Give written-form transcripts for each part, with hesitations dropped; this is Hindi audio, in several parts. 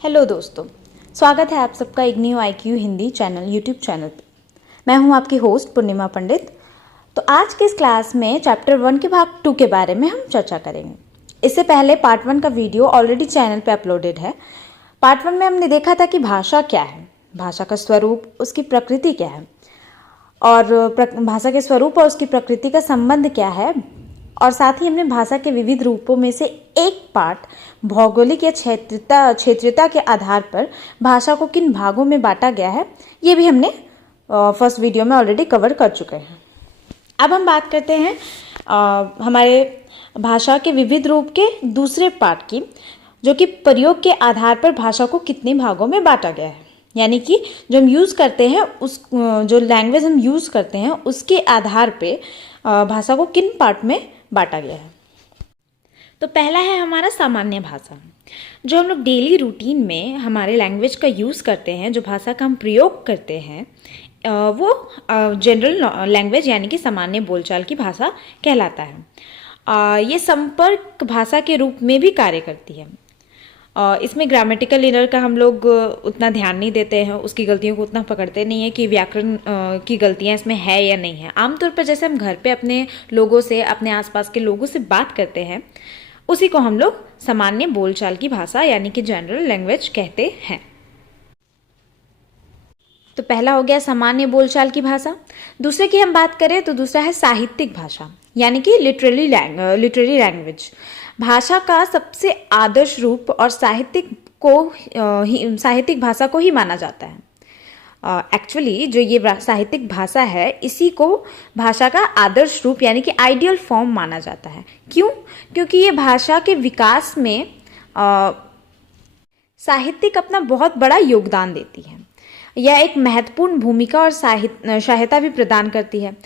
हेलो दोस्तों, स्वागत है आप सबका एक new IQ Hindi channel YouTube channel पे। मैं हूं आपकी होस्ट पूर्णिमा पंडित। तो आज के इस क्लास में चैप्टर 1 के भाग 2 के बारे में हम चर्चा करेंगे। इससे पहले पार्ट 1 का वीडियो ऑलरेडी चैनल पे अपलोडेड है। पार्ट 1 में हमने देखा था कि भाषा क्या है, भाषा का स्वरूप, उसकी प्रकृति क्या है और भाषा के स्वरूप और उसकी प्रकृति का संबंध क्या है, और साथ ही हमने भाषा के विविध रूपों में से एक पार्ट भौगोलिक या क्षेत्रीयता के आधार पर भाषा को किन भागों में बांटा गया है, ये भी हमने फर्स्ट वीडियो में ऑलरेडी कवर कर चुके हैं। अब हम बात करते हैं हमारे भाषा के विविध रूप के दूसरे पार्ट की, जो कि प्रयोग के आधार पर भाषा को कितने भागों में बांटा गया है। यानी कि जो हम यूज़ करते हैं, उस जो लैंग्वेज हम यूज़ करते हैं उसके आधार पे भाषा को किन पार्ट में बांटा गया है। तो पहला है हमारा सामान्य भाषा, जो हम लोग डेली रूटीन में हमारे लैंग्वेज का यूज़ करते हैं, जो भाषा का हम प्रयोग करते हैं, वो जनरल लैंग्वेज यानी कि सामान्य बोलचाल की भाषा कहलाता है। ये संपर्क भाषा के रूप में भी कार्य करती है। इसमें ग्रामेटिकल एरर का हम लोग उतना ध्यान नहीं देते हैं, उसकी गलतियों को उतना पकड़ते नहीं है कि व्याकरण की गलतियां इसमें है या नहीं है। आमतौर पर जैसे हम घर पे अपने लोगों से, अपने आसपास के लोगों से बात करते हैं, उसी को हम लोग सामान्य बोलचाल की भाषा यानी कि जनरल लैंग्वेज कहते हैं। तो पहला हो गया सामान्य बोलचाल की भाषा। दूसरे की हम बात करें तो दूसरा है साहित्यिक भाषा यानी कि लिटरेरी लैंग्वेज। भाषा का सबसे आदर्श रूप और साहित्यिक भाषा को ही माना जाता है। एक्चुअली जो ये साहित्यिक भाषा है, इसी को भाषा का आदर्श रूप यानी कि आइडियल फॉर्म माना जाता है। क्यों? क्योंकि ये भाषा के विकास में साहित्यिक अपना बहुत बड़ा योगदान देती है। यह एक महत्वपूर्ण भूमिका और सहायता भी प्रदान करती है,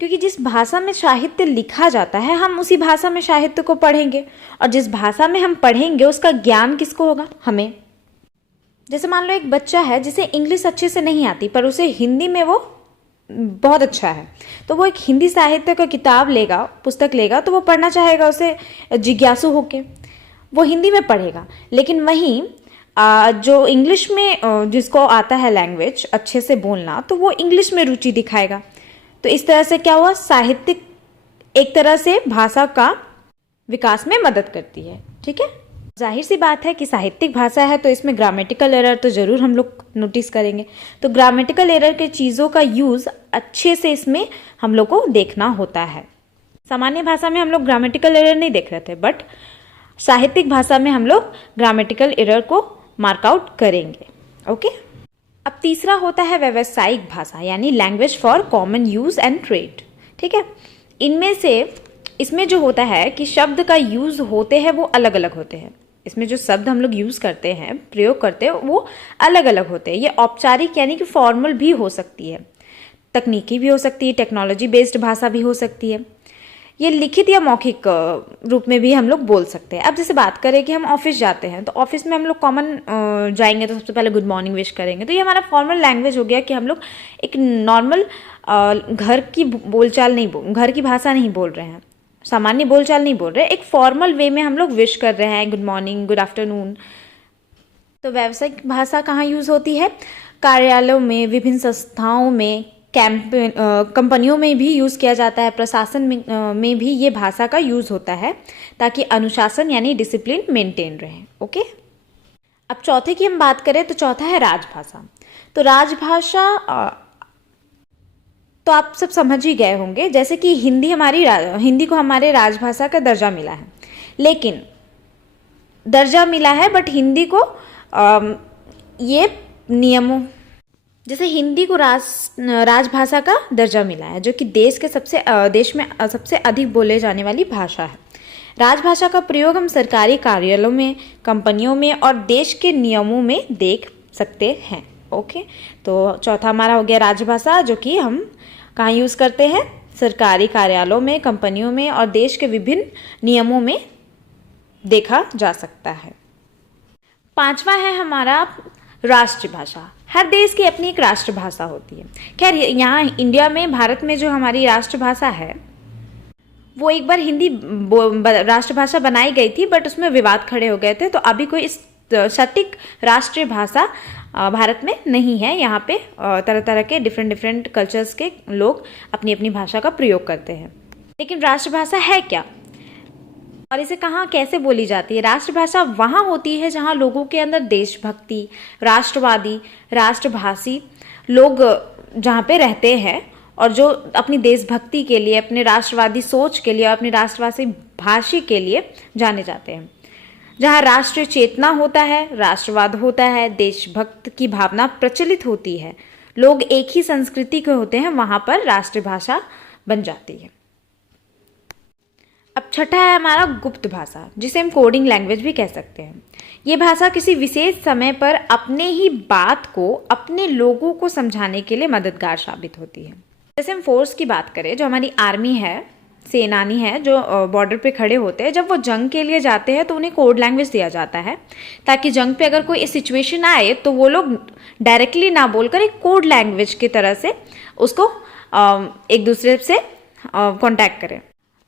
क्योंकि जिस भाषा में साहित्य लिखा जाता है, हम उसी भाषा में साहित्य को पढ़ेंगे, और जिस भाषा में हम पढ़ेंगे उसका ज्ञान किसको होगा? हमें। जैसे मान लो एक बच्चा है जिसे इंग्लिश अच्छे से नहीं आती, पर उसे हिंदी में वो बहुत अच्छा है, तो वो एक हिंदी साहित्य का किताब लेगा, पुस्तक लेगा, तो वो पढ़ना चाहेगा, उसे जिज्ञासु होके वो हिंदी में पढ़ेगा। लेकिन वहीं जो इंग्लिश में जिसको आता है लैंग्वेज अच्छे से बोलना, तो वो इंग्लिश में रुचि दिखाएगा। तो इस तरह से क्या हुआ? साहित्यिक एक तरह से भाषा का विकास में मदद करती है। ठीक है, जाहिर सी बात है कि साहित्यिक भाषा है तो इसमें ग्रामेटिकल एरर तो जरूर हम लोग नोटिस करेंगे। तो ग्रामेटिकल एरर के चीज़ों का यूज़ अच्छे से इसमें हम लोग को देखना होता है। सामान्य भाषा में हम लोग ग्रामेटिकल एरर नहीं देख रहे थे, बट साहित्यिक भाषा में हम लोग ग्रामेटिकल एरर को मार्कआउट करेंगे। ओके। अब तीसरा होता है व्यावसायिक भाषा यानी language for common use and trade. ठीक है, इसमें जो होता है कि शब्द का यूज होते हैं वो अलग अलग होते हैं। इसमें जो शब्द हम लोग यूज करते हैं, प्रयोग करते हैं, वो अलग अलग होते हैं। ये औपचारिक यानी कि फॉर्मल भी हो सकती है, तकनीकी भी हो सकती है, टेक्नोलॉजी बेस्ड भाषा भी हो सकती है। ये लिखित या मौखिक रूप में भी हम लोग बोल सकते हैं। अब जैसे बात करें कि हम ऑफिस जाते हैं, तो ऑफिस में हम लोग कॉमन जाएंगे तो सबसे पहले गुड मॉर्निंग विश करेंगे। तो ये हमारा फॉर्मल लैंग्वेज हो गया कि हम लोग एक नॉर्मल घर की बोलचाल नहीं, घर की भाषा नहीं बोल रहे हैं, सामान्य बोलचाल नहीं बोल रहे, एक फॉर्मल वे में हम लोग विश कर रहे हैं, गुड मॉर्निंग, गुड आफ्टरनून। तो व्यावसायिक भाषा कहाँ यूज़ होती है? कार्यालयों में, विभिन्न संस्थाओं में, कंपनियों में भी यूज़ किया जाता है, प्रशासन में भी ये भाषा का यूज़ होता है, ताकि अनुशासन यानी डिसिप्लिन मेंटेन रहे। ओके। अब चौथे की हम बात करें तो चौथा है राजभाषा। तो राजभाषा तो आप सब समझ ही गए होंगे, जैसे कि हिंदी को हमारे राजभाषा का दर्जा मिला है, लेकिन दर्जा मिला है बट हिंदी को ये नियमों, जैसे हिंदी को राजभाषा का दर्जा मिला है, जो कि देश में सबसे अधिक बोले जाने वाली भाषा है। राजभाषा का प्रयोग हम सरकारी कार्यालयों में, कंपनियों में और देश के नियमों में देख सकते हैं। ओके, तो चौथा हमारा हो गया राजभाषा, जो कि हम कहाँ यूज़ करते हैं? सरकारी कार्यालयों में, कंपनियों में और देश के विभिन्न नियमों में देखा जा सकता है। पांचवा है हमारा राष्ट्रभाषा। हर देश की अपनी एक राष्ट्रभाषा होती है। खैर, यहाँ इंडिया में, भारत में जो हमारी राष्ट्रभाषा है, वो एक बार हिंदी राष्ट्रभाषा बनाई गई थी, बट उसमें विवाद खड़े हो गए थे, तो अभी कोई इस सटीक राष्ट्रीय भाषा भारत में नहीं है। यहाँ पे तरह तरह के डिफरेंट कल्चर्स के लोग अपनी अपनी भाषा का प्रयोग करते हैं। लेकिन राष्ट्रभाषा है क्या और इसे कहाँ कैसे बोली जाती है? राष्ट्रभाषा वहाँ होती है जहाँ लोगों के अंदर देशभक्ति, राष्ट्रवादी, राष्ट्रभाषी लोग जहाँ पे रहते हैं और जो अपनी देशभक्ति के लिए, अपने राष्ट्रवादी सोच के लिए और अपनी राष्ट्रवादी भाषा के लिए जाने जाते हैं। जहाँ राष्ट्रीय चेतना होता है, राष्ट्रवाद होता है, देशभक्त की भावना प्रचलित होती है, लोग एक ही संस्कृति के होते हैं, वहाँ पर राष्ट्रभाषा बन जाती है। अब छठा है हमारा गुप्त भाषा, जिसे हम कोडिंग लैंग्वेज भी कह सकते हैं। ये भाषा किसी विशेष समय पर अपने ही बात को अपने लोगों को समझाने के लिए मददगार साबित होती है। जैसे हम फोर्स की बात करें, जो हमारी आर्मी है, सेनानी है, जो बॉर्डर पे खड़े होते हैं, जब वो जंग के लिए जाते हैं तो उन्हें कोड लैंग्वेज दिया जाता है, ताकि जंग पे अगर कोई सिचुएशन आए तो वो लोग डायरेक्टली ना बोलकर एक कोड लैंग्वेज की तरह से उसको एक दूसरे से कांटेक्ट करें।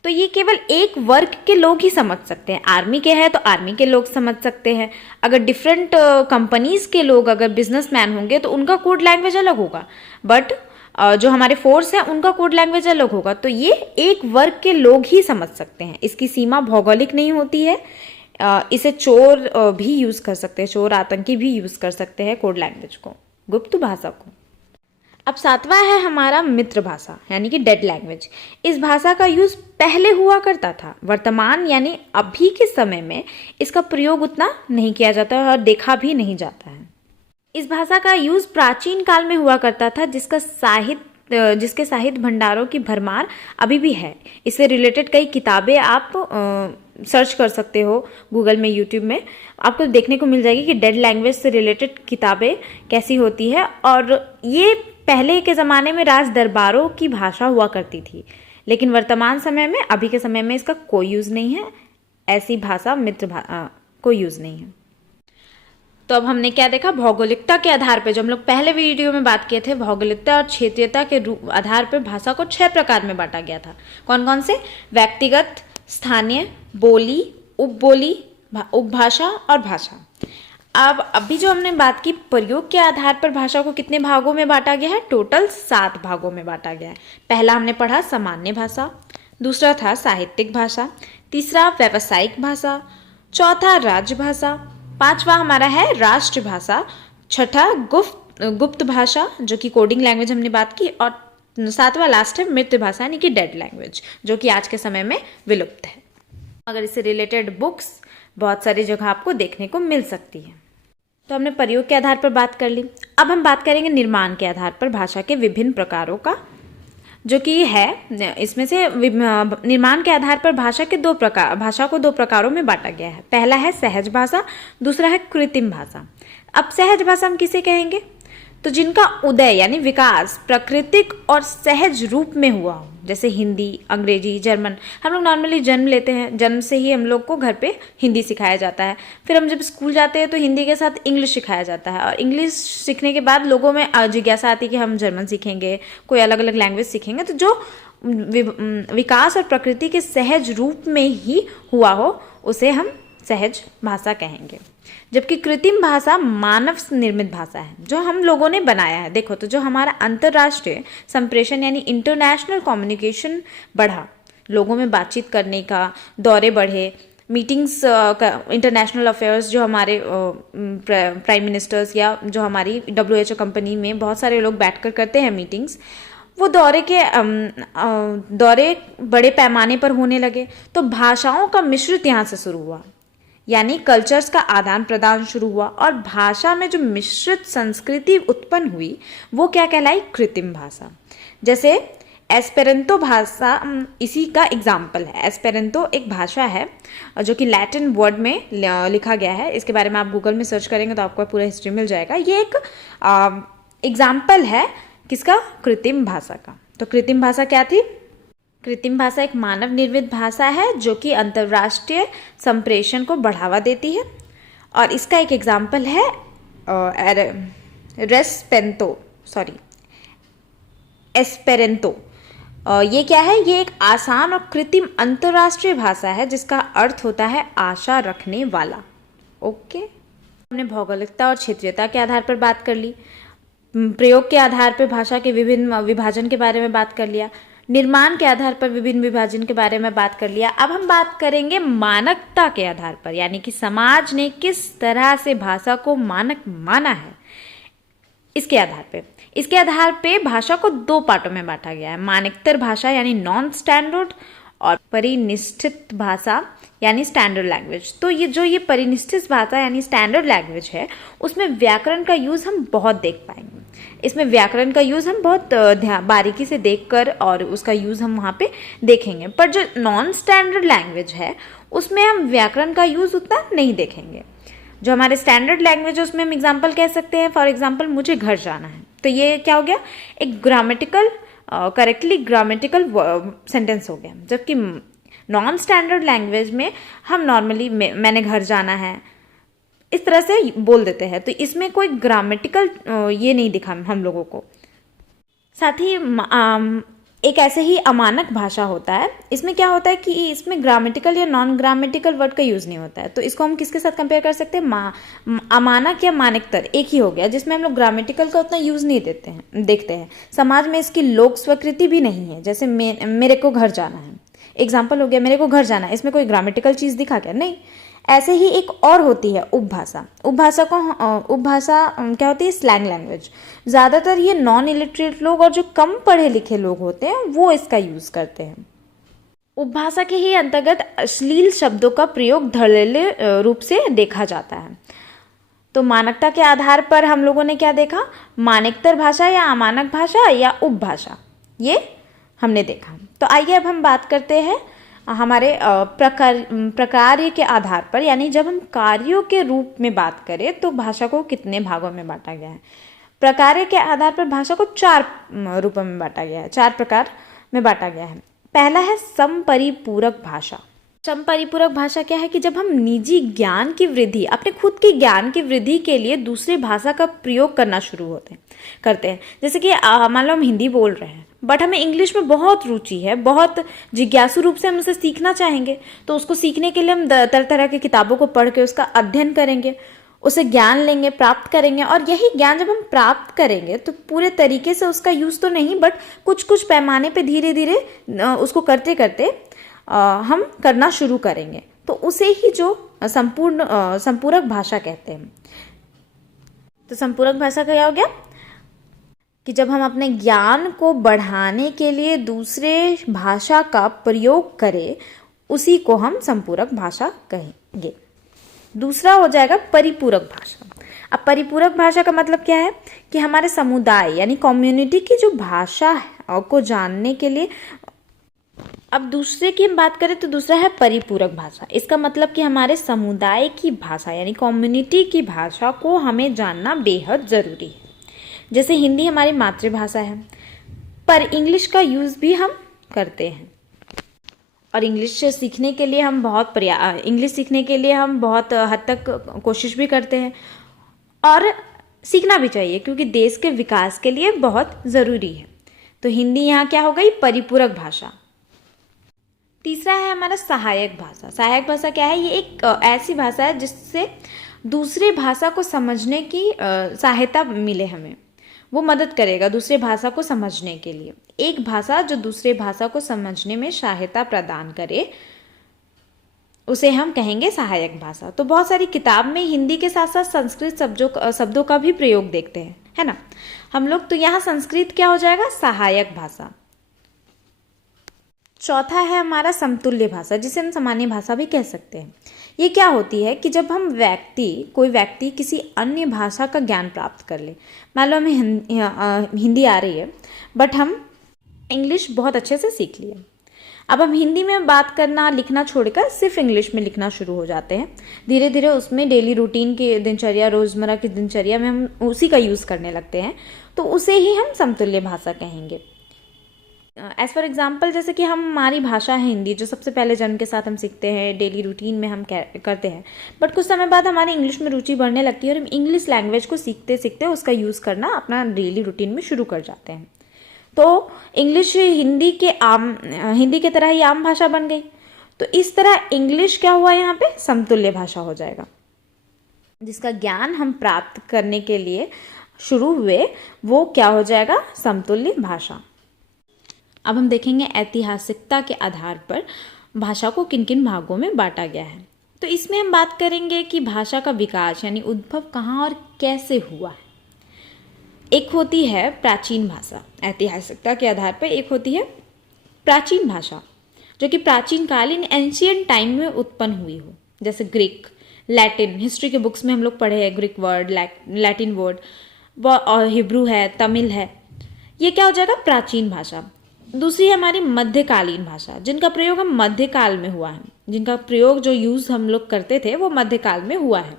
तो ये केवल एक वर्ग के लोग ही समझ सकते हैं। आर्मी के हैं तो आर्मी के लोग समझ सकते हैं। अगर डिफरेंट कंपनीज के लोग अगर बिजनेसमैन होंगे तो उनका कोड लैंग्वेज अलग होगा, बट जो हमारे फोर्स है उनका कोड लैंग्वेज अलग होगा। तो ये एक वर्ग के लोग ही समझ सकते हैं। इसकी सीमा भौगोलिक नहीं होती है। इसे चोर भी यूज़ कर सकते हैं, चोर आतंकी भी यूज़ कर सकते हैं कोड लैंग्वेज को, गुप्त भाषा को। अब सातवां है हमारा मित्र भाषा, यानी कि डेड लैंग्वेज। इस भाषा का यूज़ पहले हुआ करता था, वर्तमान यानी अभी के समय में इसका प्रयोग उतना नहीं किया जाता है और देखा भी नहीं जाता है। इस भाषा का यूज़ प्राचीन काल में हुआ करता था, जिसके साहित्य भंडारों की भरमार अभी भी है। इससे रिलेटेड कई किताबें आप सर्च कर सकते हो गूगल में, यूट्यूब में, आपको देखने को मिल जाएगी कि डेड लैंग्वेज से रिलेटेड किताबें कैसी होती है। और ये पहले के ज़माने में राज दरबारों की भाषा हुआ करती थी, लेकिन वर्तमान समय में, अभी के समय में इसका कोई यूज़ नहीं है। ऐसी भाषा कोई यूज़ नहीं है। तो अब हमने क्या देखा, भौगोलिकता के आधार पर, जो हम लोग पहले वीडियो में बात किए थे, भौगोलिकता और क्षेत्रीयता के आधार पर भाषा को 6 प्रकार में बांटा गया था। कौन कौन से? व्यक्तिगत, स्थानीय, बोली, उपबोली, उपभाषा और भाषा। अब अभी जो हमने बात की, प्रयोग के आधार पर भाषा को कितने भागों में बांटा गया है? टोटल 7 भागों में बांटा गया है। पहला हमने पढ़ा सामान्य भाषा, दूसरा था साहित्यिक भाषा, तीसरा व्यावसायिक भाषा, चौथा राजभाषा, पांचवा हमारा है राष्ट्रभाषा, छठा गुप्त भाषा जो कि कोडिंग लैंग्वेज हमने बात की, और सातवां लास्ट है मित्र भाषा यानी कि डेड लैंग्वेज, जो कि आज के समय में विलुप्त है। अगर इससे रिलेटेड बुक्स बहुत सारी जगह आपको देखने को मिल सकती है। तो हमने प्रयोग के आधार पर बात कर ली। अब हम बात करेंगे निर्माण के आधार पर भाषा के विभिन्न प्रकारों का, जो कि है इसमें से निर्माण के आधार पर भाषा को 2 प्रकारों में बांटा गया है। पहला है सहज भाषा, दूसरा है कृत्रिम भाषा। अब सहज भाषा हम किसे कहेंगे? तो जिनका उदय यानी विकास प्राकृतिक और सहज रूप में हुआ हो, जैसे हिंदी, अंग्रेजी, जर्मन। हम लोग नॉर्मली जन्म लेते हैं, जन्म से ही हम लोग को घर पे हिंदी सिखाया जाता है। फिर हम जब स्कूल जाते हैं तो हिंदी के साथ इंग्लिश सिखाया जाता है, और इंग्लिश सीखने के बाद लोगों में जिज्ञासा आती है कि हम जर्मन सीखेंगे, कोई अलग अलग लैंग्वेज सीखेंगे। तो जो विकास और प्रकृति के सहज रूप में ही हुआ हो उसे हम सहज भाषा कहेंगे। जबकि कृत्रिम भाषा मानव निर्मित भाषा है, जो हम लोगों ने बनाया है। देखो, तो जो हमारा अंतर्राष्ट्रीय संप्रेषण यानी इंटरनेशनल कम्युनिकेशन बढ़ा, लोगों में बातचीत करने का दौरे बढ़े, मीटिंग्स का, इंटरनेशनल अफेयर्स, जो हमारे प्राइम मिनिस्टर्स या जो हमारी WHO कंपनी में बहुत सारे लोग बैठकर करते हैं मीटिंग्स, वो दौरे बड़े पैमाने पर होने लगे। तो भाषाओं का मिश्रित यहाँ से शुरू हुआ, यानी कल्चर्स का आदान प्रदान शुरू हुआ, और भाषा में जो मिश्रित संस्कृति उत्पन्न हुई वो क्या कहलाई? कृत्रिम भाषा। जैसे एस्पेरेंतो भाषा इसी का एग्जाम्पल है। एस्पेरेंतो एक भाषा है जो कि लैटिन वर्ड में लिखा गया है। इसके बारे में आप गूगल में सर्च करेंगे तो आपको पूरा हिस्ट्री मिल जाएगा। ये एक एग्जाम्पल है किसका? कृत्रिम भाषा का। तो कृत्रिम भाषा क्या थी? कृत्रिम भाषा एक मानव निर्मित भाषा है जो कि अंतर्राष्ट्रीय संप्रेषण को बढ़ावा देती है, और इसका एक एग्जाम्पल है एस्पेरेंतो। ये क्या है? ये एक आसान और कृत्रिम अंतर्राष्ट्रीय भाषा है जिसका अर्थ होता है आशा रखने वाला। ओके, हमने भौगोलिकता और क्षेत्रीयता के आधार पर बात कर ली, प्रयोग के आधार पर भाषा के विभिन्न विभाजन के बारे में बात कर लिया, निर्माण के आधार पर विभिन्न विभाजन के बारे में बात कर लिया। अब हम बात करेंगे मानकता के आधार पर, यानी कि समाज ने किस तरह से भाषा को मानक माना है। इसके आधार पे भाषा को दो पार्टों में बांटा गया है, मानकतर भाषा यानी नॉन स्टैंडर्ड और परिनिष्ठित भाषा यानी स्टैंडर्ड लैंग्वेज। तो ये परिनिष्ठित भाषा यानी स्टैंडर्ड लैंग्वेज है, उसमें व्याकरण का यूज़ हम बहुत देख पाएंगे। इसमें व्याकरण का यूज़ हम बहुत बारीकी से देखकर और उसका यूज़ हम वहाँ पे देखेंगे। पर जो नॉन स्टैंडर्ड लैंग्वेज है उसमें हम व्याकरण का यूज़ उतना नहीं देखेंगे। जो हमारे स्टैंडर्ड लैंग्वेज है उसमें हम एग्जाम्पल कह सकते हैं, फॉर एग्जाम्पल मुझे घर जाना है, तो ये क्या हो गया, एक करेक्टली ग्रामेटिकल सेंटेंस हो गया। जबकि नॉन स्टैंडर्ड लैंग्वेज में हम नॉर्मली मैंने घर जाना है इस तरह से बोल देते हैं, तो इसमें कोई ग्रामेटिकल ये नहीं दिखा हम लोगों को। साथ ही एक ऐसे ही अमानक भाषा होता है, इसमें क्या होता है कि इसमें ग्रामेटिकल या नॉन ग्रामेटिकल वर्ड का यूज़ नहीं होता है। तो इसको हम किसके साथ कंपेयर कर सकते हैं, अमानक या मानकतर एक ही हो गया, जिसमें हम लोग ग्रामेटिकल का उतना यूज़ नहीं देखते हैं। समाज में इसकी लोक स्वीकृति भी नहीं है। जैसे मेरे को घर जाना है, एग्जाम्पल हो गया, मेरे को घर जाना है, इसमें कोई ग्रामेटिकल चीज़ दिखा क्या, नहीं। ऐसे ही एक और होती है उपभाषा। उपभाषा क्या होती है, स्लैंग लैंग्वेज। ज़्यादातर ये नॉन इलिटरेट लोग और जो कम पढ़े लिखे लोग होते हैं वो इसका यूज़ करते हैं। उपभाषा के ही अंतर्गत अश्लील शब्दों का प्रयोग धड़ल्ले रूप से देखा जाता है। तो मानकता के आधार पर हम लोगों ने क्या देखा, मानकतर भाषा या अमानक भाषा या उपभाषा, ये हमने देखा। तो आइए अब हम बात करते हैं हमारे प्रकार के आधार पर, यानी जब हम कार्यों के रूप में बात करें तो भाषा को कितने भागों में बांटा गया है। प्रकार के आधार पर भाषा को 4 रूपों में बांटा गया है, 4 प्रकार में बांटा गया है। पहला है समपरिपूरक भाषा। समपरिपूरक भाषा क्या है कि जब हम निजी ज्ञान की वृद्धि, अपने खुद के ज्ञान की वृद्धि के लिए दूसरे भाषा का प्रयोग करना शुरू करते हैं। जैसे कि मान लो हम हिंदी बोल रहे हैं बट हमें इंग्लिश में बहुत रुचि है, बहुत जिज्ञासु रूप से हम उसे सीखना चाहेंगे, तो उसको सीखने के लिए हम तरह तरह की किताबों को पढ़ के उसका अध्ययन करेंगे, उसे ज्ञान लेंगे, प्राप्त करेंगे। और यही ज्ञान जब हम प्राप्त करेंगे तो पूरे तरीके से उसका यूज़ तो नहीं, बट कुछ कुछ पैमाने पे धीरे धीरे उसको करते करते हम करना शुरू करेंगे, तो उसे ही जो संपूरक भाषा कहते हैं। तो संपूरक भाषा का क्या हो गया कि जब हम अपने ज्ञान को बढ़ाने के लिए दूसरे भाषा का प्रयोग करें, उसी को हम संपूरक भाषा कहेंगे। दूसरा हो जाएगा परिपूरक भाषा। अब परिपूरक भाषा का मतलब क्या है कि हमारे समुदाय यानी कम्युनिटी की जो भाषा को जानने के लिए, अब दूसरे की हम बात करें तो दूसरा है परिपूरक भाषा। इसका मतलब कि हमारे समुदाय की भाषा यानी कम्युनिटी की भाषा को हमें जानना बेहद ज़रूरी है। जैसे हिंदी हमारी मातृभाषा है, पर इंग्लिश का यूज़ भी हम करते हैं, और इंग्लिश सीखने के लिए हम बहुत हद तक कोशिश भी करते हैं, और सीखना भी चाहिए क्योंकि देश के विकास के लिए बहुत ज़रूरी है। तो हिंदी यहाँ क्या हो गई, परिपूरक भाषा। तीसरा है हमारा सहायक भाषा। सहायक भाषा क्या है, ये एक ऐसी भाषा है जिससे दूसरे भाषा को समझने की सहायता मिले, हमें वो मदद करेगा दूसरे भाषा को समझने के लिए। एक भाषा जो दूसरे भाषा को समझने में सहायता प्रदान करे उसे हम कहेंगे सहायक भाषा। तो बहुत सारी किताब में हिंदी के साथ साथ संस्कृत शब्दों का भी प्रयोग देखते हैं, है ना हम लोग। तो यहाँ संस्कृत क्या हो जाएगा, सहायक भाषा। चौथा है हमारा समतुल्य भाषा, जिसे हम सामान्य भाषा भी कह सकते हैं। ये क्या होती है कि जब हम कोई व्यक्ति किसी अन्य भाषा का ज्ञान प्राप्त कर ले, मान लो हमें हिंदी आ रही है बट हम इंग्लिश बहुत अच्छे से सीख लिए, अब हम हिंदी में बात करना लिखना छोड़कर सिर्फ इंग्लिश में लिखना शुरू हो जाते हैं। धीरे धीरे उसमें डेली रूटीन की दिनचर्या, रोज़मर्रा की दिनचर्या में हम उसी का यूज़ करने लगते हैं, तो उसे ही हम समतुल्य भाषा कहेंगे। एज फॉर एग्जाम्पल, जैसे कि हमारी भाषा है हिंदी, जो सबसे पहले जन्म के साथ हम सीखते हैं, डेली रूटीन में हम करते हैं, बट कुछ समय बाद हमारी इंग्लिश में रुचि बढ़ने लगती है और हम इंग्लिश लैंग्वेज को सीखते सीखते उसका यूज़ करना अपना डेली रूटीन में शुरू कर जाते हैं। तो इंग्लिश हिंदी के तरह ही आम भाषा बन गई। तो इस तरह इंग्लिश क्या हुआ, यहाँ पे समतुल्य भाषा हो जाएगा। जिसका ज्ञान हम प्राप्त करने के लिए शुरू हुए, वो क्या हो जाएगा? समतुल्य भाषा। अब हम देखेंगे ऐतिहासिकता के आधार पर भाषा को किन किन भागों में बांटा गया है। तो इसमें हम बात करेंगे कि भाषा का विकास यानी उद्भव कहाँ और कैसे हुआ है। एक होती है प्राचीन भाषा ऐतिहासिकता के आधार पर, एक होती है प्राचीन भाषा जो कि प्राचीन कालीन एंशियंट टाइम में उत्पन्न हुई हो, जैसे ग्रीक, लैटिन। हिस्ट्री के बुक्स में हम लोग पढ़े हैं ग्रीक वर्ड, लैटिन वर्ड, और हिब्रू है, तमिल है। ये क्या हो जाएगा? प्राचीन भाषा। दूसरी है हमारी मध्यकालीन भाषा, जिनका प्रयोग हम मध्यकाल में हुआ है, जिनका प्रयोग जो यूज़ हम लोग करते थे वो मध्यकाल में हुआ है,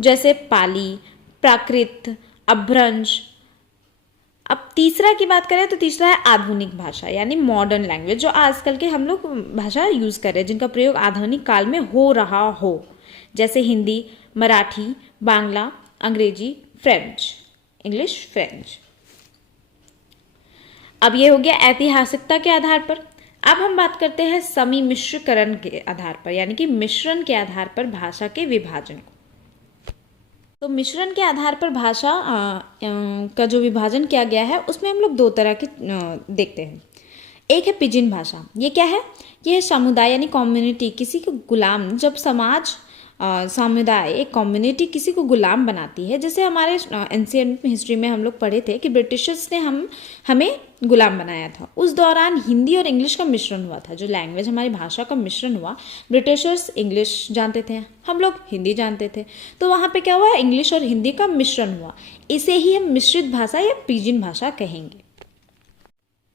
जैसे पाली, प्राकृत, अभ्रंश। अब तीसरा की बात करें तो तीसरा है आधुनिक भाषा यानी मॉडर्न लैंग्वेज, जो आजकल के हम लोग भाषा यूज़ कर रहे हैं, जिनका प्रयोग आधुनिक काल में हो रहा हो, जैसे हिंदी, मराठी, बांग्ला, अंग्रेजी, फ्रेंच, इंग्लिश, फ्रेंच। अब ये हो गया ऐतिहासिकता के आधार पर। अब हम बात करते हैं समिश्रीकरण के आधार पर, यानी कि मिश्रण के आधार पर भाषा के विभाजन को। तो मिश्रण के आधार पर भाषा का जो विभाजन किया गया है उसमें हम लोग दो तरह के देखते हैं। एक है पिजिन भाषा। ये क्या है? ये है समुदाय यानी कम्युनिटी किसी को गुलाम, जब समाज समुदाय एक कम्युनिटी किसी को गुलाम बनाती है। जैसे हमारे एंशिएंट हिस्ट्री में हम लोग पढ़े थे कि ब्रिटिशर्स ने हमें गुलाम बनाया था। उस दौरान हिंदी और इंग्लिश का मिश्रण हुआ था। जो लैंग्वेज हमारी भाषा का मिश्रण हुआ, ब्रिटिशर्स इंग्लिश जानते थे, हम लोग हिंदी जानते थे, तो वहाँ पे क्या हुआ? इंग्लिश और हिंदी का मिश्रण हुआ। इसे ही हम मिश्रित भाषा या पिजिन भाषा कहेंगे।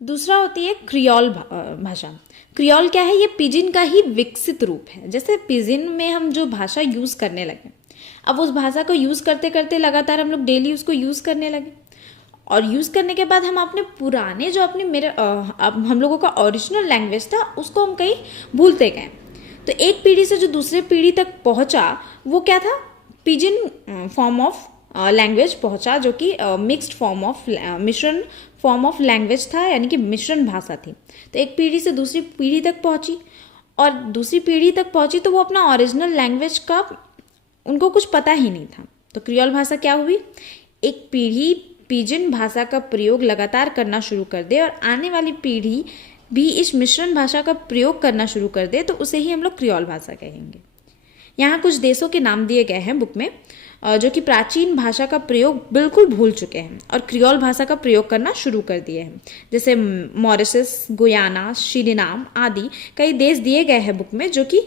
दूसरा होती है क्रियोल भाषा। क्रियोल क्या है? ये पिजिन का ही विकसित रूप है। जैसे पिजिन में हम जो भाषा यूज़ करने लगे, अब उस भाषा को यूज़ करते करते लगातार हम लोग डेली उसको यूज़ करने लगे, और यूज़ करने के बाद हम अपने पुराने जो अब हम लोगों का ओरिजिनल लैंग्वेज था उसको हम कहीं भूलते गए। तो एक पीढ़ी से जो दूसरे पीढ़ी तक पहुंचा वो क्या था? पिजिन फॉर्म ऑफ लैंग्वेज पहुंचा, जो कि मिक्स्ड फॉर्म ऑफ मिश्रण फॉर्म ऑफ लैंग्वेज था, यानी कि मिश्रण भाषा थी। तो एक पीढ़ी से दूसरी पीढ़ी तक पहुंची, और दूसरी पीढ़ी तक पहुंची तो वो अपना ओरिजिनल लैंग्वेज का उनको कुछ पता ही नहीं था। तो क्रियोल भाषा क्या हुई? एक पीढ़ी पिजिन भाषा का प्रयोग लगातार करना शुरू कर दे और आने वाली पीढ़ी भी इस मिश्रण भाषा का प्रयोग करना शुरू कर दे, तो उसे ही हम लोग क्रियोल भाषा कहेंगे। यहाँ कुछ देशों के नाम दिए गए हैं बुक में जो कि प्राचीन भाषा का प्रयोग बिल्कुल भूल चुके हैं और क्रियोल भाषा का प्रयोग करना शुरू कर दिए हैं, जैसे मॉरिशस, गुयाना, सूरिनाम आदि कई देश दिए गए हैं बुक में जो कि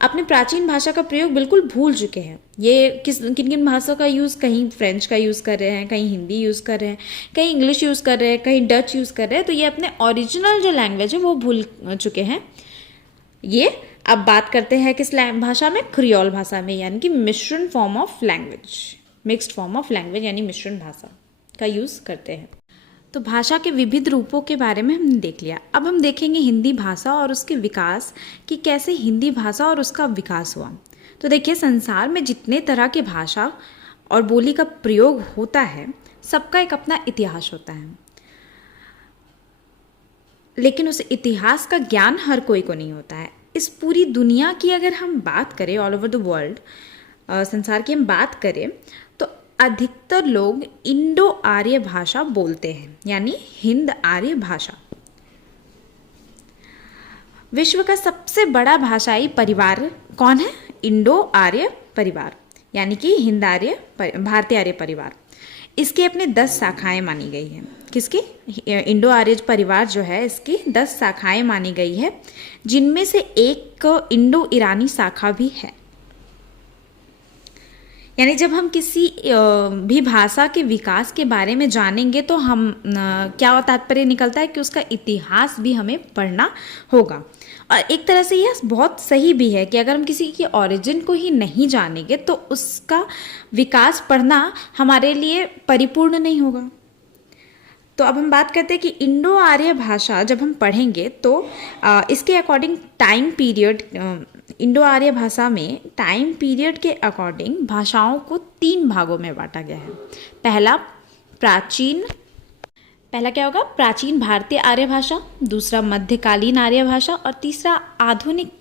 अपने प्राचीन भाषा का प्रयोग बिल्कुल भूल चुके हैं। ये किन किन भाषाओं का यूज़? कहीं फ्रेंच का यूज़ कर रहे हैं, कहीं हिंदी यूज़ कर रहे हैं, कहीं इंग्लिश यूज़ कर रहे हैं, कहीं डच यूज़ कर रहे हैं। तो ये अपने ओरिजिनल जो लैंग्वेज है वो भूल चुके हैं। ये अब बात करते हैं किस भाषा में? क्रियोल भाषा में, यानी कि मिश्रण form of language, mixed form of language यानी मिश्रण भाषा का यूज़ करते हैं। तो भाषा के विविध रूपों के बारे में हमने देख लिया। अब हम देखेंगे हिंदी भाषा और उसके विकास कि कैसे हिंदी भाषा और उसका विकास हुआ। तो देखिए, संसार में जितने तरह की भाषा और बोली का प्रयोग होता है सबका एक अपना इतिहास होता है, लेकिन उस इतिहास का ज्ञान हर कोई को नहीं होता है। इस पूरी दुनिया की अगर हम बात करें, ऑल ओवर द वर्ल्ड, संसार की हम बात करें, तो अधिकतर लोग इंडो आर्य भाषा बोलते हैं, यानी हिंद आर्य भाषा। विश्व का सबसे बड़ा भाषाई परिवार कौन है? इंडो आर्य परिवार, यानी कि हिंद आर्य भारतीय आर्य परिवार। इसके अपने 10 शाखाएं मानी गई हैं। किसकी? इंडो आर्य परिवार जो है इसकी 10 शाखाएं मानी गई है, जिनमें से एक इंडो ईरानी शाखा भी है। यानी जब हम किसी भी भाषा के विकास के बारे में जानेंगे तो हम क्या तात्पर्य निकलता है कि उसका इतिहास भी हमें पढ़ना होगा। और एक तरह से यह बहुत सही भी है कि अगर हम किसी की ओरिजिन को ही नहीं जानेंगे तो उसका विकास पढ़ना हमारे लिए परिपूर्ण नहीं होगा। तो अब हम बात करते हैं कि इंडो आर्य भाषा जब हम पढ़ेंगे तो इसके अकॉर्डिंग टाइम पीरियड, इंडो आर्य भाषा में टाइम पीरियड के अकॉर्डिंग भाषाओं को 3 भागों में बांटा गया है। पहला क्या होगा? प्राचीन भारतीय आर्य भाषा, दूसरा मध्यकालीन आर्य भाषा और तीसरा आधुनिक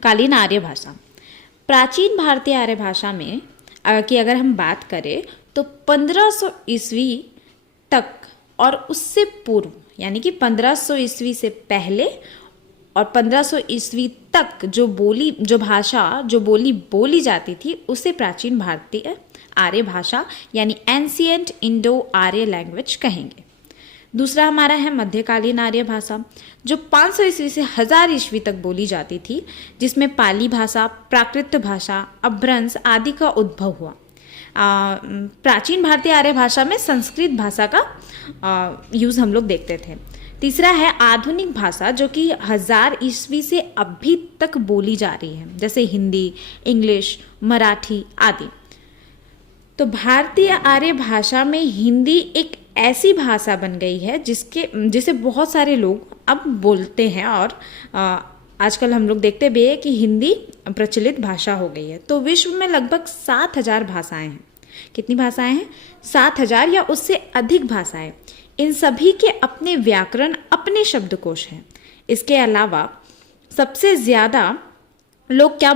कालीन आर्य भाषा। प्राचीन भारतीय आर्य भाषा में की अगर हम बात करें तो 1500 ईस्वी तक और उससे पूर्व, यानी कि 1500 ईस्वी से पहले और 1500 ईस्वी तक जो बोली बोली जाती थी उसे प्राचीन भारतीय आर्य भाषा यानी एंशिएंट इंडो आर्य लैंग्वेज कहेंगे। दूसरा हमारा है मध्यकालीन आर्य भाषा, जो 500 ईस्वी से 1000 ईस्वी तक बोली जाती थी, जिसमें पाली भाषा, प्राकृत भाषा, अपभ्रंश आदि का उद्भव हुआ। प्राचीन भारतीय आर्य भाषा में संस्कृत भाषा का यूज़ हम लोग देखते थे। तीसरा है आधुनिक भाषा, जो कि 1000 ईस्वी से अभी तक बोली जा रही है, जैसे हिंदी, इंग्लिश, मराठी आदि। तो भारतीय आर्य भाषा में हिंदी एक ऐसी भाषा बन गई है जिसे बहुत सारे लोग अब बोलते हैं, और आजकल हम लोग देखते भी हैं कि हिंदी प्रचलित भाषा हो गई है। तो विश्व में लगभग 7000 भाषाएं हैं। कितनी भाषाएं हैं? 7000 या उससे अधिक भाषाएं। इन सभी के अपने व्याकरण, अपने शब्दकोश हैं। इसके अलावा सबसे ज़्यादा लोग क्या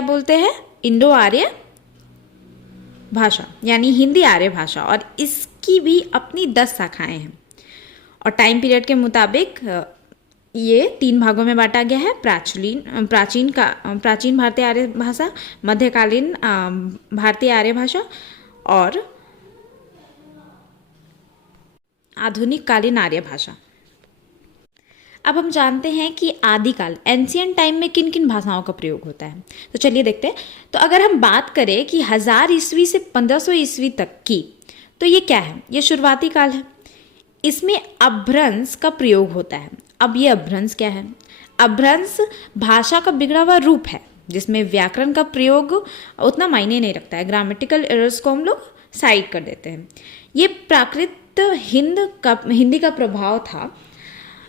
बोलते हैं? इंडो आर्य भाषा यानी हिंदी आर्य भाषा, और इसकी भी अपनी 10 शाखाएं हैं। और टाइम पीरियड के मुताबिक ये 3 भागों में बांटा गया है: प्राचीन भारतीय आर्य भाषा, मध्यकालीन भारतीय आर्य भाषा और आधुनिक कालीन आर्य भाषा। अब हम जानते हैं कि आदिकाल एंशिएंट टाइम में किन किन भाषाओं का प्रयोग होता है। तो चलिए देखते हैं। तो अगर हम बात करें कि 1000 ईस्वी से 1500 ईस्वी तक की, तो ये क्या है? ये शुरुआती काल है। इसमें अपभ्रंश का प्रयोग होता है। अब ये अपभ्रंश क्या है? अपभ्रंश भाषा का बिगड़ा हुआ रूप है, जिसमें व्याकरण का प्रयोग उतना मायने नहीं रखता है। ग्रामेटिकल एरर्स को हम लोग साइड कर देते हैं। ये प्राकृत हिंदी का प्रभाव था,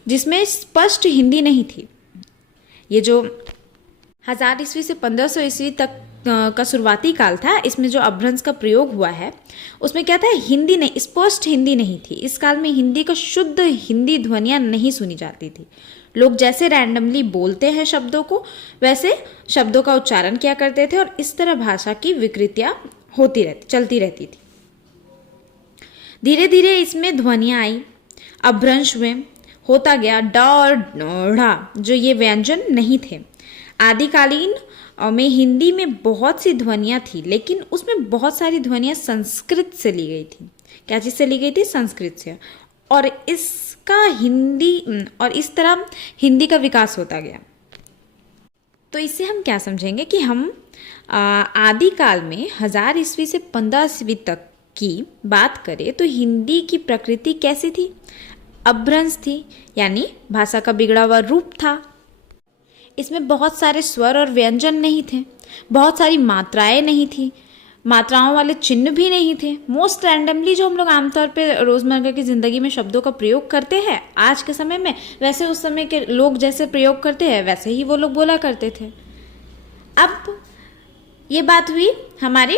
जिसमें स्पष्ट हिंदी नहीं थी। ये जो 1000 ईस्वी से 1500 ईस्वी तक का शुरुआती काल था, इसमें जो अपभ्रंश का प्रयोग हुआ है उसमें क्या था? हिंदी नहीं, स्पष्ट हिंदी नहीं थी। इस काल में हिंदी का शुद्ध हिंदी ध्वनियाँ नहीं सुनी जाती थी। लोग जैसे रैंडमली बोलते हैं शब्दों को, वैसे शब्दों का उच्चारण किया करते थे, और इस तरह भाषा की विकृतियाँ चलती रहती थी। धीरे धीरे इसमें ध्वनियाँ आई, अपभ्रंश हुए, होता गया। ड और ढ़ जो ये व्यंजन नहीं थे। आदिकालीन में हिंदी में बहुत सी ध्वनियाँ थी, लेकिन उसमें बहुत सारी ध्वनियाँ संस्कृत से ली गई थी। क्या चीज़ से ली गई थी? संस्कृत से। और इस तरह हिंदी का विकास होता गया। तो इससे हम क्या समझेंगे कि हम आदिकाल में 1000 ईस्वी से 15 ईस्वी तक की बात करें तो हिंदी की प्रकृति कैसी थी? अपभ्रंश थी, यानी भाषा का बिगड़ा हुआ रूप था। इसमें बहुत सारे स्वर और व्यंजन नहीं थे, बहुत सारी मात्राएं नहीं थी, मात्राओं वाले चिन्ह भी नहीं थे। मोस्ट रैंडमली जो हम लोग आमतौर पे रोज़मर्रा की ज़िंदगी में शब्दों का प्रयोग करते हैं आज के समय में, वैसे उस समय के लोग जैसे प्रयोग करते हैं वैसे ही वो लोग बोला करते थे। अब ये बात हुई हमारी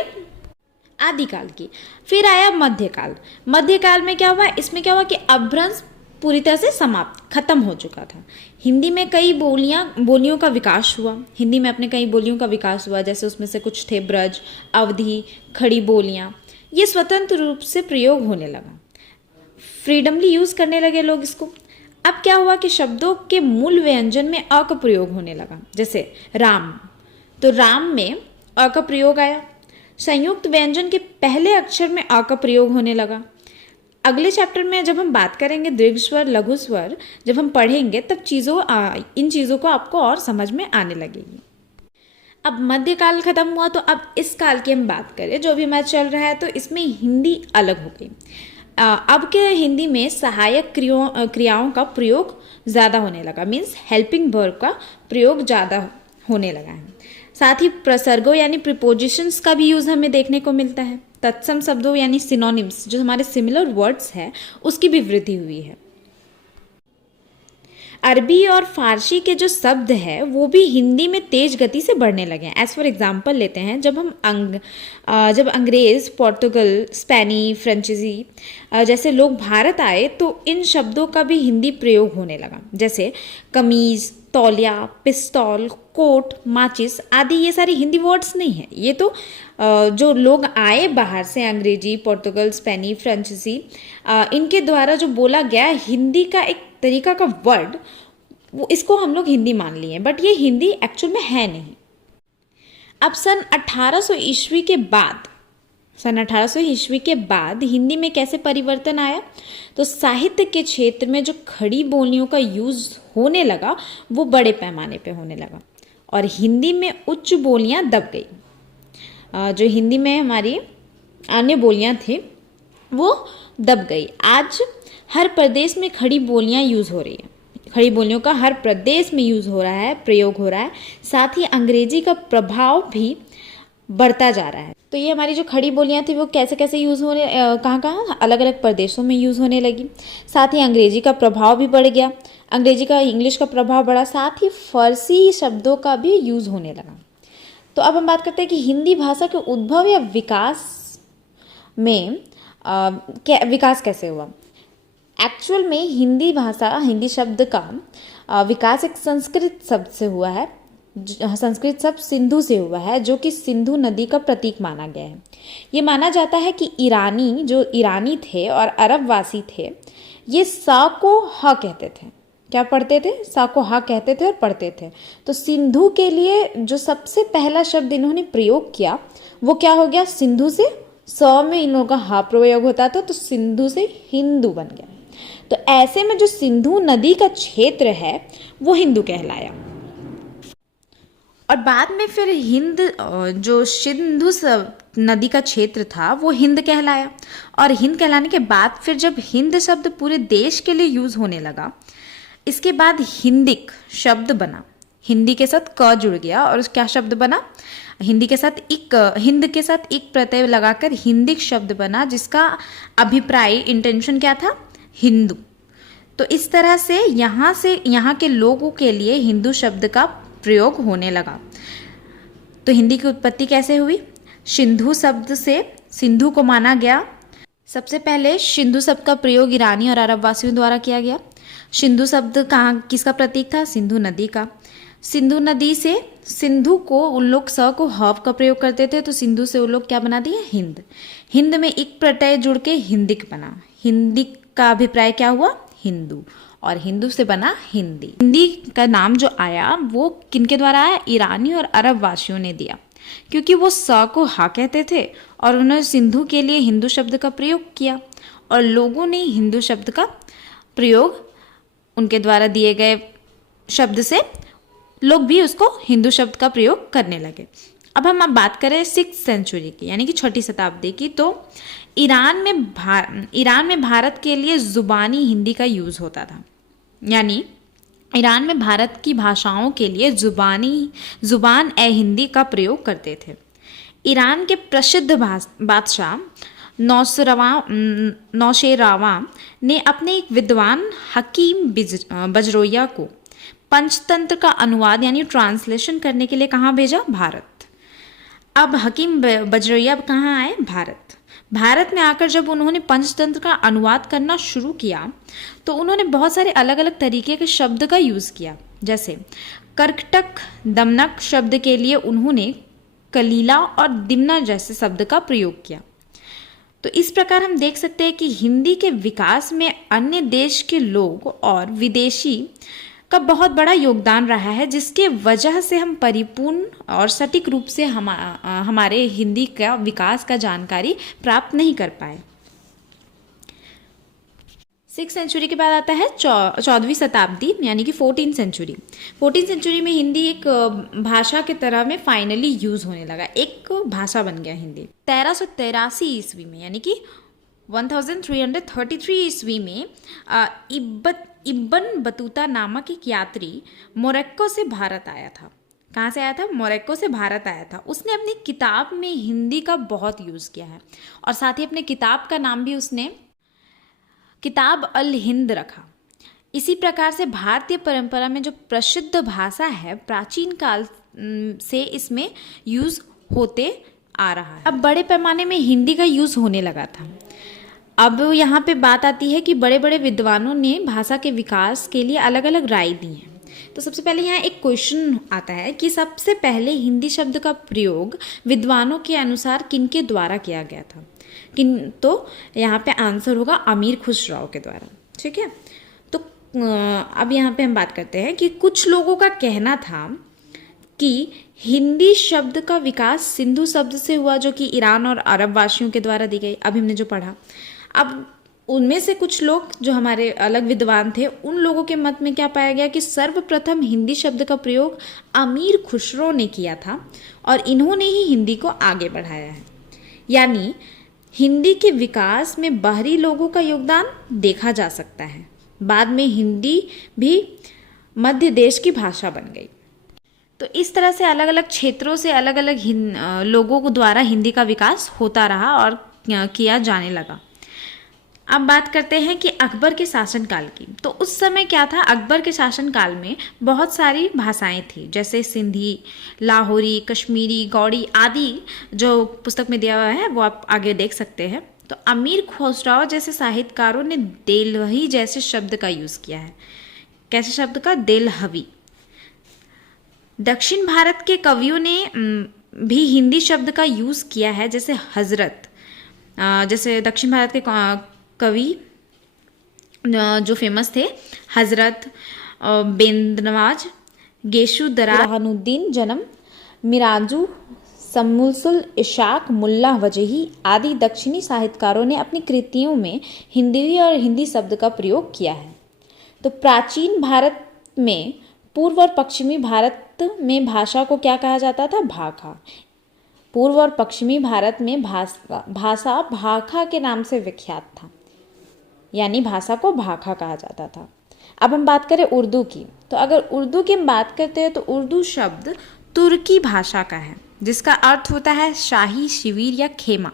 आदिकाल की। फिर आया मध्यकाल। मध्यकाल में क्या हुआ? इसमें क्या हुआ कि अपभ्रंश पूरी तरह से खत्म हो चुका था। हिंदी में कई बोलियों का विकास हुआ। हिंदी में अपने कई बोलियों का विकास हुआ, जैसे उसमें से कुछ थे ब्रज, अवधी, खड़ी बोलियाँ। ये स्वतंत्र रूप से प्रयोग होने लगा, फ्रीडमली यूज़ करने लगे लोग इसको। अब क्या हुआ कि शब्दों के मूल व्यंजन में अ का प्रयोग होने लगा, जैसे राम, तो राम में अ का प्रयोग आया। संयुक्त व्यंजन के पहले अक्षर में अ का प्रयोग होने लगा। अगले चैप्टर में जब हम बात करेंगे दीर्घ स्वर, लघु स्वर, जब हम पढ़ेंगे तब इन चीज़ों को आपको और समझ में आने लगेगी। अब मध्यकाल खत्म हुआ, तो अब इस काल की हम बात करें जो भी मैच चल रहा है, तो इसमें हिंदी अलग हो गई। अब के हिंदी में सहायक क्रियाओं का प्रयोग ज़्यादा होने लगा, मीन्स हेल्पिंग वर्ब का प्रयोग ज़्यादा होने लगा है। साथ ही प्रसर्गों यानी प्रीपोजिशंस का भी यूज़ हमें देखने को मिलता है। तत्सम शब्दों यानी सिनोनिम्स, जो हमारे सिमिलर वर्ड्स हैं, उसकी भी वृद्धि हुई है। अरबी और फारसी के जो शब्द है वो भी हिंदी में तेज गति से बढ़ने लगे हैं। एज फॉर एग्जाम्पल लेते हैं, जब अंग्रेज़, पोर्तुगल, स्पेनी, फ्रेंचीसी जैसे लोग भारत आए तो इन शब्दों का भी हिंदी प्रयोग होने लगा, जैसे कमीज़, तौलिया, पिस्तौल, कोट, माचिस आदि। ये सारी हिंदी वर्ड्स नहीं है, ये तो जो लोग आए बाहर से, अंग्रेजी, पोर्तुगल, स्पेनी, फ्रेंचीसी, इनके द्वारा जो बोला गया हिंदी का एक तरीका का वर्ड, वो इसको हम लोग हिंदी मान लिए, बट ये हिंदी एक्चुअल में है नहीं। अब सन 1800 ईस्वी के बाद हिंदी में कैसे परिवर्तन आया? तो साहित्य के क्षेत्र में जो खड़ी बोलियों का यूज़ होने लगा वो बड़े पैमाने पे होने लगा और हिंदी में उच्च बोलियां दब गई। जो हिंदी में हमारी अन्य बोलियां थी वो दब गई। आज हर प्रदेश में खड़ी बोलियां यूज़ हो रही है, खड़ी बोलियों का हर प्रदेश में यूज़ हो रहा है, प्रयोग हो रहा है। साथ ही अंग्रेजी का प्रभाव भी बढ़ता जा रहा है। तो ये हमारी जो खड़ी बोलियां थी वो कैसे कैसे यूज़ होने, कहाँ अलग अलग प्रदेशों में यूज़ होने लगी। साथ ही अंग्रेजी का प्रभाव भी बढ़ गया, अंग्रेजी का इंग्लिश का प्रभाव बढ़ा, साथ ही फारसी शब्दों का भी यूज़ होने लगा। तो अब हम बात करते हैं कि हिंदी भाषा के उद्भव या विकास में विकास कैसे हुआ। एक्चुअल में हिंदी भाषा, हिंदी शब्द का विकास एक संस्कृत शब्द से हुआ है। संस्कृत शब्द सिंधु से हुआ है, जो कि सिंधु नदी का प्रतीक माना गया है। ये माना जाता है कि ईरानी थे और अरब वासी थे, ये सा को ह कहते थे। क्या पढ़ते थे? सा को हा कहते थे और पढ़ते थे। तो सिंधु के लिए जो सबसे पहला शब्द इन्होंने प्रयोग किया वो क्या हो गया? सिंधु से स में इन लोगों का हा प्रयोग होता था, तो सिंधु से हिंदू बन गया। तो ऐसे में जो सिंधु नदी का क्षेत्र है वो हिंदू कहलाया। और बाद में फिर हिंद, जो सिंधु नदी का क्षेत्र था वो हिंद कहलाया। और हिंद कहलाने के बाद फिर जब हिंद शब्द पूरे देश के लिए यूज़ होने लगा, इसके बाद हिंदिक शब्द बना। हिंदी के साथ क जुड़ गया और क्या शब्द बना? हिंद के साथ एक प्रत्यय लगाकर हिंदिक शब्द बना, जिसका अभिप्राय, इंटेंशन क्या था? हिंदू। तो इस तरह से यहाँ के लोगों के लिए हिंदू शब्द का प्रयोग होने लगा। तो हिंदी की उत्पत्ति कैसे हुई? सिंधु शब्द से सिंधु को माना गया। सबसे पहले सिंधु शब्द का प्रयोग ईरानी और अरब वासियों द्वारा किया गया। सिंधु शब्द किसका प्रतीक था? सिंधु नदी का। सिंधु नदी से सिंधु को उन लोग स को हव का प्रयोग करते थे, तो सिंधु से उन लोग क्या बना दिए? हिंद। हिंद में एक प्रत्यय जुड़ के हिंदिक बना। हिंदिक का अभिप्राय क्या हुआ? हिंदू। और हिंदू से बना हिंदी। हिंदी का नाम जो आया वो किनके द्वारा आया? ईरानी और अरब वासियों ने दिया, क्योंकि वो स को हा कहते थे और उन्होंने सिंधु के लिए हिंदू शब्द का प्रयोग किया और लोगों ने हिंदू शब्द का प्रयोग, उनके द्वारा दिए गए शब्द से लोग भी उसको हिंदू शब्द का प्रयोग करने लगे। अब हम बात करें 6th सेंचुरी की, यानी कि 6ठी शताब्दी की। तो ईरान में भारत के लिए ज़ुबानी हिंदी का यूज़ होता था, यानी ईरान में भारत की भाषाओं के लिए ज़ुबान ए हिंदी का प्रयोग करते थे। ईरान के प्रसिद्ध बादशाह नौशेरावा ने अपने एक विद्वान हकीम बजरोया को पंचतंत्र का अनुवाद यानी ट्रांसलेशन करने के लिए कहाँ भेजा? भारत। अब हकीम बजरोया कहाँ आए? भारत में आकर जब उन्होंने पंचतंत्र का अनुवाद करना शुरू किया तो उन्होंने बहुत सारे अलग अलग तरीके के शब्द का यूज़ किया। जैसे कर्कटक, दमनक शब्द के लिए उन्होंने कलीला और दिमना जैसे शब्द का प्रयोग किया। तो इस प्रकार हम देख सकते हैं कि हिंदी के विकास में अन्य देश के लोग और विदेशी का बहुत बड़ा योगदान रहा है, जिसके वजह से हम परिपूर्ण और सटीक रूप से हमारे हिंदी का विकास का जानकारी प्राप्त नहीं कर पाए। 6th सेंचुरी के बाद आता है 14वीं शताब्दी, यानी कि 14th सेंचुरी। 14th सेंचुरी में हिंदी एक भाषा के तरह में फाइनली यूज़ होने लगा, एक भाषा बन गया हिंदी। 1383 ईस्वी में, यानी कि 1333 ईस्वी में इब्न बतूता नामक एक यात्री मोरक्को से भारत आया था। कहाँ से आया था? मोरक्को से भारत आया था। उसने अपनी किताब में हिंदी का बहुत यूज़ किया है और साथ ही अपने किताब का नाम भी उसने किताब अल हिंद रखा। इसी प्रकार से भारतीय परंपरा में जो प्रसिद्ध भाषा है प्राचीन काल से इसमें यूज़ होते आ रहा है। अब बड़े पैमाने में हिंदी का यूज़ होने लगा था। अब यहाँ पे बात आती है कि बड़े बड़े विद्वानों ने भाषा के विकास के लिए अलग अलग राय दी हैं। तो सबसे पहले यहाँ एक क्वेश्चन आता है कि सबसे पहले हिंदी शब्द का प्रयोग विद्वानों के अनुसार किनके द्वारा किया गया था। तो यहाँ पे आंसर होगा अमीर खुसराव के द्वारा। ठीक है, तो अब यहाँ पे हम बात करते हैं कि कुछ लोगों का कहना था कि हिंदी शब्द का विकास सिंधु शब्द से हुआ, जो कि ईरान और अरब वासियों के द्वारा दी गई। अभी हमने जो पढ़ा, अब उनमें से कुछ लोग जो हमारे अलग विद्वान थे, उन लोगों के मत में क्या पाया गया कि सर्वप्रथम हिंदी शब्द का प्रयोग अमीर खुसरो ने किया था और इन्होंने ही हिंदी को आगे बढ़ाया है। यानी हिंदी के विकास में बाहरी लोगों का योगदान देखा जा सकता है। बाद में हिंदी भी मध्य देश की भाषा बन गई। तो इस तरह से अलग अलग क्षेत्रों से अलग अलग लोगों को द्वारा हिंदी का विकास होता रहा और किया जाने लगा। अब बात करते हैं कि अकबर के शासनकाल की। तो उस समय क्या था, अकबर के शासनकाल में बहुत सारी भाषाएं थी, जैसे सिंधी, लाहौरी, कश्मीरी, गौड़ी आदि। जो पुस्तक में दिया हुआ है वो आप आगे देख सकते हैं। तो अमीर खुसरो जैसे साहित्यकारों ने देलहवी जैसे शब्द का यूज़ किया है। कैसे शब्द का? देलहवी। दक्षिण भारत के कवियों ने भी हिंदी शब्द का यूज़ किया है, जैसे हजरत। जैसे दक्षिण भारत के कवि जो फेमस थे, हजरत, बेंदनवाज, गेशु दरानुद्दीन जन्म, मिराजू, सम्मुलसुल इशाक, मुल्ला वजही आदि दक्षिणी साहित्यकारों ने अपनी कृतियों में हिंदी और हिंदी शब्द का प्रयोग किया है। तो प्राचीन भारत में पूर्व और पश्चिमी भारत में भाषा को क्या कहा जाता था? भाखा। पूर्व और पश्चिमी भारत में भाषा भाखा के नाम से विख्यात था, यानी भाषा को भाखा कहा जाता था। अब हम बात करें उर्दू की। तो अगर उर्दू की हम बात करते हैं तो उर्दू शब्द तुर्की भाषा का है, जिसका अर्थ होता है शाही शिविर या खेमा,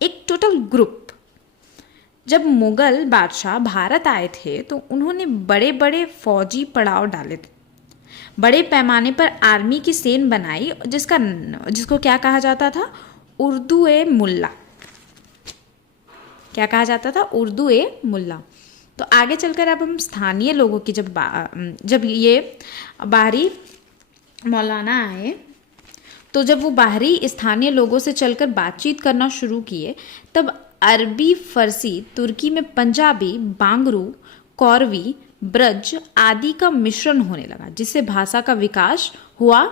एक टोटल ग्रुप। जब मुगल बादशाह भारत आए थे तो उन्होंने बड़े बड़े फौजी पड़ाव डाले थे, बड़े पैमाने पर आर्मी की सेना बनाई, जिसको क्या कहा जाता था? उर्दू ए मुल्ला। क्या कहा जाता था? उर्दू ए मुल्ला। तो आगे चलकर अब हम स्थानीय लोगों की जब ये बाहरी मौलाना आए, तो जब वो बाहरी स्थानीय लोगों से चलकर बातचीत करना शुरू किए, तब अरबी, फारसी, तुर्की में पंजाबी, बांगरू, कौरवी, ब्रज आदि का मिश्रण होने लगा, जिससे भाषा का विकास हुआ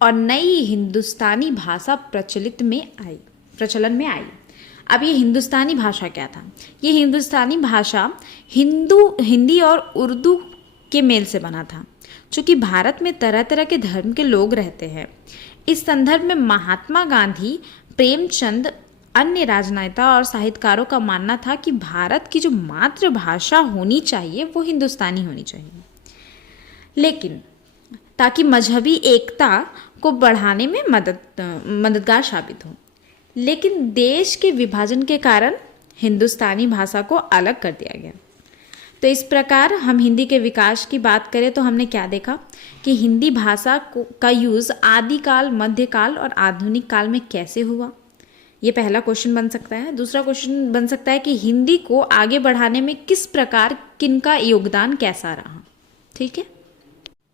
और नई हिंदुस्तानी भाषा प्रचलन में आई। अब ये हिंदुस्तानी भाषा क्या था? ये हिंदुस्तानी भाषा हिंदी और उर्दू के मेल से बना था। चूँकि भारत में तरह तरह के धर्म के लोग रहते हैं, इस संदर्भ में महात्मा गांधी, प्रेमचंद, अन्य राजनेता और साहित्यकारों का मानना था कि भारत की जो मातृभाषा होनी चाहिए वो हिंदुस्तानी होनी चाहिए, लेकिन ताकि मजहबी एकता को बढ़ाने में मददगार साबित हो। लेकिन देश के विभाजन के कारण हिंदुस्तानी भाषा को अलग कर दिया गया। तो इस प्रकार हम हिंदी के विकास की बात करें तो हमने क्या देखा कि हिंदी भाषा का यूज़ आदिकाल, मध्यकाल और आधुनिक काल में कैसे हुआ। ये पहला क्वेश्चन बन सकता है। दूसरा क्वेश्चन बन सकता है कि हिंदी को आगे बढ़ाने में किस प्रकार किनका योगदान कैसा रहा। ठीक है,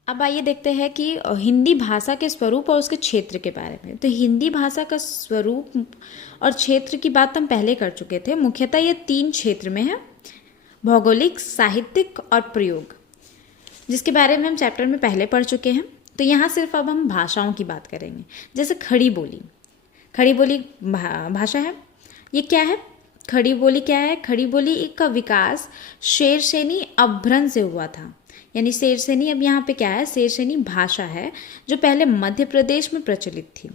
अब आइए देखते हैं कि हिंदी भाषा के स्वरूप और उसके क्षेत्र के बारे में। तो हिंदी भाषा का स्वरूप और क्षेत्र की बात हम पहले कर चुके थे। मुख्यतः ये 3 क्षेत्र में है, भौगोलिक, साहित्यिक और प्रयोग, जिसके बारे में हम चैप्टर में पहले पढ़ चुके हैं। तो यहाँ सिर्फ अब हम भाषाओं की बात करेंगे। जैसे खड़ी बोली भाषा है। ये क्या है? खड़ी बोली क्या है? खड़ी बोली का विकास शेरशेनी अपभ्रंश से हुआ था। यानी शेरशेनी, अब यहाँ पे क्या है? शेरशेनी भाषा है जो पहले मध्य प्रदेश में प्रचलित थी,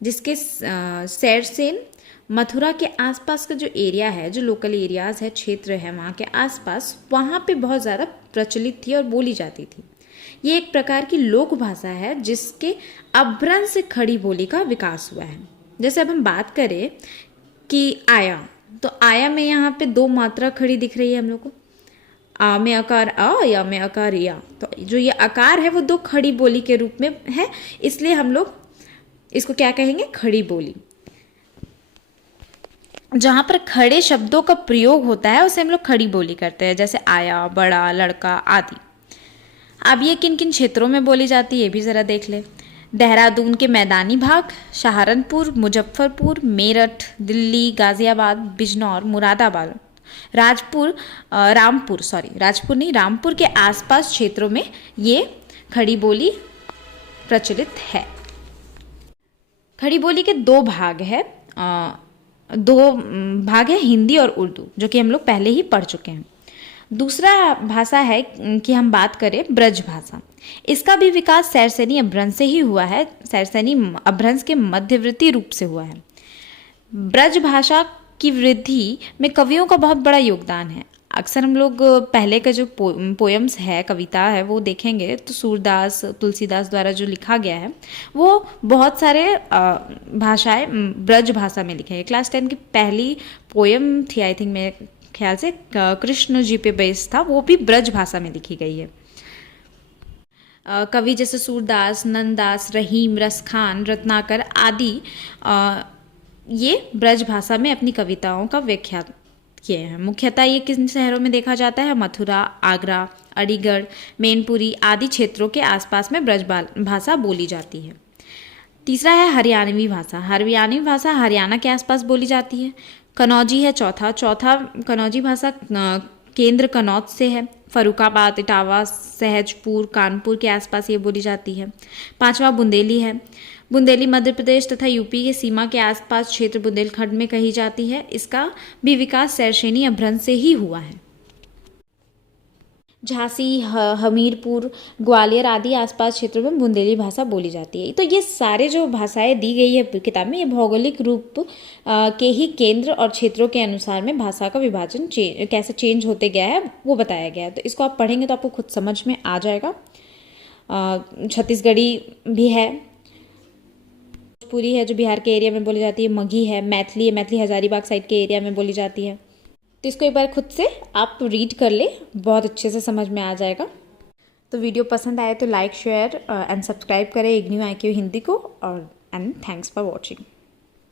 जिसके शैरसेन मथुरा के आसपास का जो एरिया है, जो लोकल एरियाज़ है, क्षेत्र है वहाँ के आसपास, वहाँ पे बहुत ज़्यादा प्रचलित थी और बोली जाती थी। ये एक प्रकार की लोक भाषा है जिसके अपभ्रंश से खड़ी बोली का विकास हुआ है। जैसे अब हम बात करें कि आया, तो आया में यहाँ पे 2 मात्रा खड़ी दिख रही है हम लोग को। आ में आकार आ, या में आकार या। तो जो ये आकार है वो दो खड़ी बोली के रूप में है, इसलिए हम लोग इसको क्या कहेंगे, खड़ी बोली। जहाँ पर खड़े शब्दों का प्रयोग होता है उसे हम लोग खड़ी बोली करते हैं, जैसे आया, बड़ा, लड़का आदि। अब ये किन किन क्षेत्रों में बोली जाती है ये भी ज़रा देख ले। देहरादून के मैदानी भाग, सहारनपुर, मुजफ्फरपुर, मेरठ, दिल्ली, गाज़ियाबाद, बिजनौर, मुरादाबाद, रामपुर नहीं, रामपुर के आसपास क्षेत्रों में ये खड़ी बोली प्रचलित है। खड़ी बोली के दो भाग है, हिंदी और उर्दू, जो कि हम लोग पहले ही पढ़ चुके हैं। दूसरा भाषा है कि हम बात करें ब्रज भाषा। इसका भी विकास सैरसैनी अपभ्रंश से ही हुआ है, सैरसैनी अपभ्रंश के मध्यवर्ती रूप से हुआ है। ब्रज भाषा की वृद्धि में कवियों का बहुत बड़ा योगदान है। अक्सर हम लोग पहले का जो पोयम्स है, कविता है, वो देखेंगे तो सूरदास, तुलसीदास द्वारा जो लिखा गया है वो बहुत सारे भाषाएं ब्रज भाषा में लिखे हैं। क्लास 10 की पहली पोयम थी, आई थिंक मेरे ख्याल से कृष्ण जी पे बेस्ड था, वो भी ब्रज भाषा में लिखी गई है। कवि जैसे सूरदास, नंददास, रहीम, रसखान, रत्नाकर आदि ये ब्रज भाषा में अपनी कविताओं का व्याख्यान किए हैं। मुख्यतः ये किन शहरों में देखा जाता है, मथुरा, आगरा, अलीगढ़, मैनपुरी आदि क्षेत्रों के आसपास में ब्रज भाषा बोली जाती है। तीसरा है हरियाणवी भाषा। हरियाणवी भाषा हरियाणा के आसपास बोली जाती है। कनौजी है चौथा कनौजी भाषा केंद्र कनौज से है। फरुखाबाद, इटावा, सहजपुर, कानपुर के आसपास ये बोली जाती है। पांचवा बुंदेली है। बुंदेली मध्य प्रदेश तथा यूपी के सीमा के आसपास क्षेत्र बुंदेलखंड में कही जाती है। इसका भी विकास सैरसैनी अपभ्रंश से ही हुआ है। झांसी, हमीरपुर, ग्वालियर आदि आसपास क्षेत्रों में बुंदेली भाषा बोली जाती है। तो ये सारे जो भाषाएं दी गई है किताब में, ये भौगोलिक रूप के ही केंद्र और क्षेत्रों के अनुसार में भाषा का विभाजन कैसे चेंज होते गया है वो बताया गया है। तो इसको आप पढ़ेंगे तो आपको खुद समझ में आ जाएगा। छत्तीसगढ़ी भी है, भोजपुरी है जो बिहार के एरिया में बोली जाती है, मगही है, मैथिली हजारीबाग साइड के एरिया में बोली जाती है। तो इसको एक बार खुद से आप रीड कर ले, बहुत अच्छे से समझ में आ जाएगा। तो वीडियो पसंद आए तो लाइक, शेयर एंड सब्सक्राइब करें इग्नू IQ हिंदी को, और एंड थैंक्स फॉर वॉचिंग।